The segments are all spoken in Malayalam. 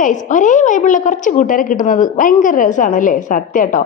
ഗൈസ്, ഒരേ വൈബിളുള്ള കുറച്ച് കൂട്ടുകാരെ കിട്ടുന്നത് ഭയങ്കര രസമാണ് അല്ലേ? സത്യം കേട്ടോ.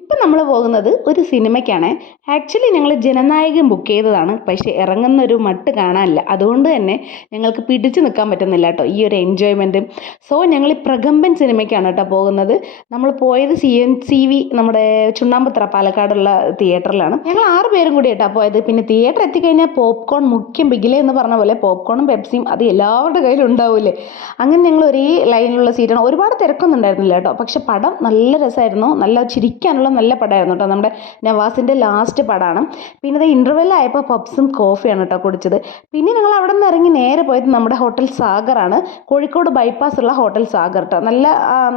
ഇപ്പം നമ്മൾ പോകുന്നത് ഒരു സിനിമയ്ക്കാണ്. ആക്ച്വലി ഞങ്ങൾ ജനനായകൻ ബുക്ക് ചെയ്തതാണ്, പക്ഷേ ഇറങ്ങുന്ന ഒരു മട്ട് കാണാനില്ല. അതുകൊണ്ട് തന്നെ ഞങ്ങൾക്ക് പിടിച്ചു നിൽക്കാൻ പറ്റുന്നില്ല കേട്ടോ ഈ ഒരു എൻജോയ്മെൻറ്റ്. സോ ഞങ്ങൾ ഈ പ്രകമ്പൻ സിനിമയ്ക്കാണ് കേട്ടോ പോകുന്നത്. നമ്മൾ പോയത് CNCV നമ്മുടെ ചുണ്ണാമ്പുത്ര പാലക്കാടുള്ള തിയേറ്ററിലാണ്. ഞങ്ങൾ 6 പേരും കൂടി കേട്ടോ പോയത്. പിന്നെ തിയേറ്റർ എത്തിക്കഴിഞ്ഞാൽ പോപ്കോൺ മുഖ്യം ബിഗിലെ എന്ന് പറഞ്ഞ പോലെ പോപ്കോണും പെപ്സിയും അത് എല്ലാവരുടെ കയ്യിലും ഉണ്ടാവില്ലേ. അങ്ങനെ ഞങ്ങൾ ഒരേ ലൈനിലുള്ള സീറ്റാണ്. ഒരുപാട് തിരക്കൊന്നും ഉണ്ടായിരുന്നില്ല കേട്ടോ, പക്ഷെ പടം നല്ല രസമായിരുന്നു. നല്ല ചിരിക്കാനുള്ള നല്ല പടമായിരുന്നു കേട്ടോ. നമ്മുടെ നവാസിൻ്റെ ലാസ്റ്റ് പടമാണ്. പിന്നെ ഇത് ഇൻ്റർവെല്ലായപ്പോൾ പപ്സും കോഫിയാണ് കേട്ടോ കുടിച്ചത്. പിന്നെ ഞങ്ങൾ അവിടെ നിന്ന് ഇറങ്ങി നേരെ പോയത് നമ്മുടെ ഹോട്ടൽ സാഗറാണ്. കോഴിക്കോട് ബൈപ്പാസ് ഉള്ള ഹോട്ടൽ സാഗർ കേട്ടോ.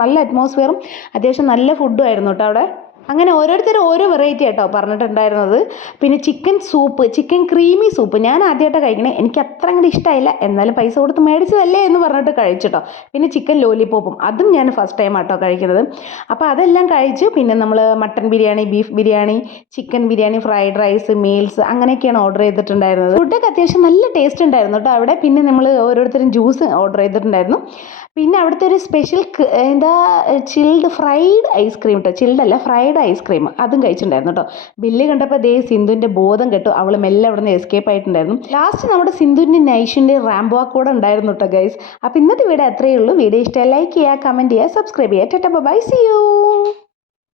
നല്ല അറ്റ്മോസ്ഫിയറും അത്യാവശ്യം നല്ല ഫുഡും ആയിരുന്നു കേട്ടോ അവിടെ. അങ്ങനെ ഓരോരുത്തരും ഓരോ വെറൈറ്റി കേട്ടോ പറഞ്ഞിട്ടുണ്ടായിരുന്നത്. പിന്നെ chicken soup, chicken creamy soup ഞാൻ ആദ്യമായിട്ടാണ് കഴിക്കണേ. എനിക്ക് അത്ര അങ്ങോട്ട് ഇഷ്ടമായില്ല, എന്നാലും പൈസ കൊടുത്ത് മേടിച്ചതല്ലേ എന്ന് പറഞ്ഞിട്ട് കഴിച്ചിട്ടോ. പിന്നെ ചിക്കൻ ലോലിപോപ്പും അതും ഞാൻ ഫസ്റ്റ് ടൈം ആട്ടോ കഴിക്കുന്നത്. അപ്പോൾ അതെല്ലാം കഴിച്ചു. പിന്നെ നമ്മൾ mutton biryani, beef biryani, chicken biryani, fried rice, meals അങ്ങനെയൊക്കെയാണ് ഓർഡർ ചെയ്തിട്ടുണ്ടായിരുന്നത്. ഫുഡൊക്കെ അത്യാവശ്യം നല്ല ടേസ്റ്റ് ഉണ്ടായിരുന്നു കേട്ടോ അവിടെ. പിന്നെ നമ്മൾ ഓരോരുത്തരും ജ്യൂസ് ഓർഡർ ചെയ്തിട്ടുണ്ടായിരുന്നു. പിന്നെ അവിടുത്തെ ഒരു സ്പെഷ്യൽ ചിൽഡ് ഫ്രൈഡ് ഐസ്ക്രീം കേട്ടോ. ചിൽഡ് അല്ല, ഫ്രൈഡ് ഐസ്ക്രീം അതും കഴിച്ചിട്ടുണ്ടായിരുന്നു കേട്ടോ. ബില്ല് കണ്ടപ്പോൾ സിന്ധുവിൻ്റെ ബോധം കെട്ടു. അവൾ മെല്ലെ അവിടെ നിന്ന് എസ്കേപ്പ് ആയിട്ടുണ്ടായിരുന്നു. ലാസ്റ്റ് നമ്മുടെ സിന്ധുവിൻ്റെ നൈഷിൻ്റെ റാംബോ കൂടെ ഉണ്ടായിരുന്നു കേട്ടോ ഗൈസ്. അപ്പോൾ ഇന്നത്തെ വീഡിയോ അത്രയേ ഉള്ളൂ. വീഡിയോ ഇഷ്ടമായി ലൈക്ക് ചെയ്യുക, കമൻറ്റ് ചെയ്യുക, സബ്സ്ക്രൈബ് ചെയ്യുക. Tata bye, see U.